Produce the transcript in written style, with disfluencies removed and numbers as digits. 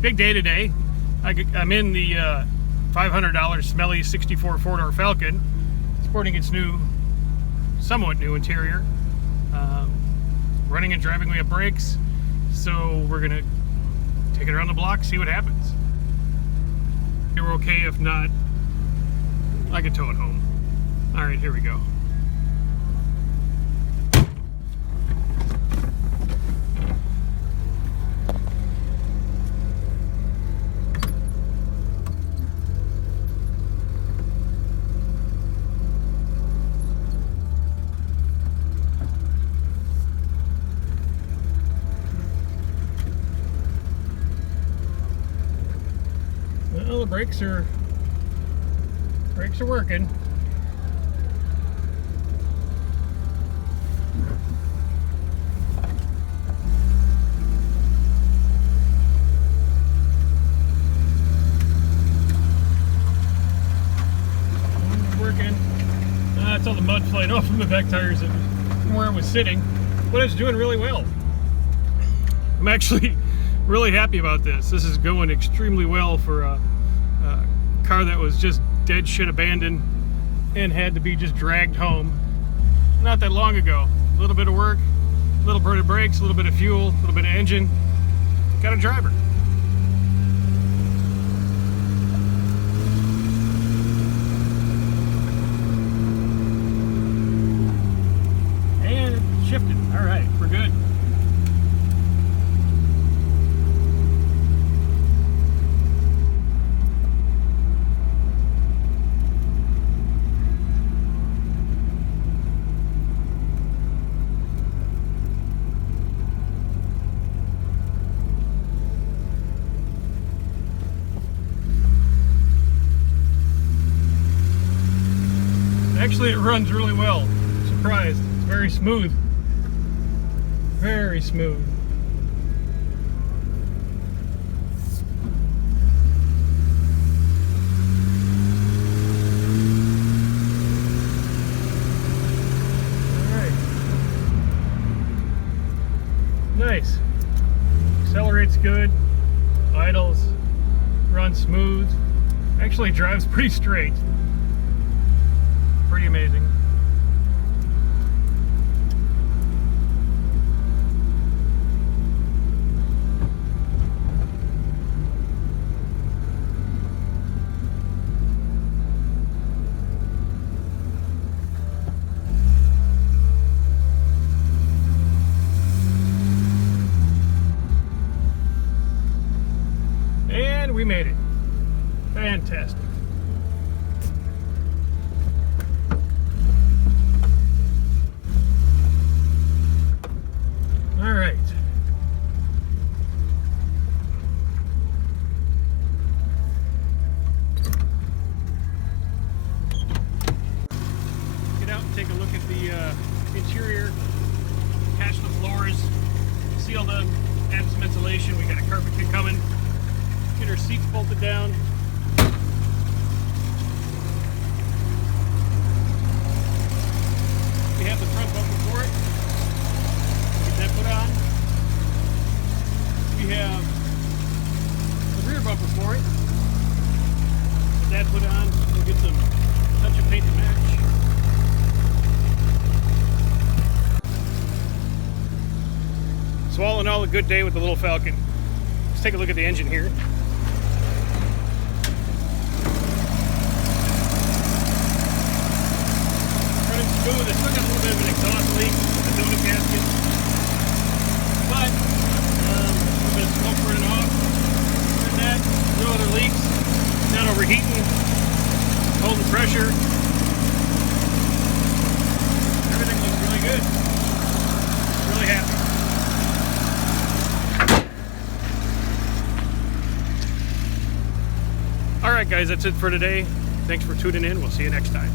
Big day today. I'm in the $500 smelly 64 four-door Falcon, sporting its new, somewhat new interior. Running and driving, we have brakes, so we're gonna take it around the block, see what happens. If we're okay, if not, I can tow it home. All right, here we go. Well, the brakes are working. That's all the mud flying off from the back tires and from where it was sitting, but it's doing really well. I'm actually really happy about this. This is going extremely well for a car that was just dead shit abandoned and had to be just dragged home not that long ago. A little bit of work, a little bit of brakes, a little bit of fuel, a little bit of engine. Got a driver. And it shifted. All right, we're good. Actually, it runs really well. I'm surprised. It's very smooth. Very smooth. Alright. Nice. Accelerates good. Idles. Runs smooth. Actually drives pretty straight. Pretty amazing. And we made it. Fantastic. Take a look at the interior, patch the floors, seal them, add some insulation. We got a carpet kit coming. Get our seats bolted down. We have the front bumper for it. Get that put on. We have the rear bumper for it. Get that put on. We'll get some touch of paint to match. So all in all, a good day with the little Falcon. Let's take a look at the engine here. Running smooth. It's still got a little bit of an exhaust leak with the donut gasket, but a little bit of smoke burning off. Other than that, no other leaks. Not overheating. Holding pressure. Everything looks really good. Really happy. Alright guys, that's it for today. Thanks for tuning in. We'll see you next time.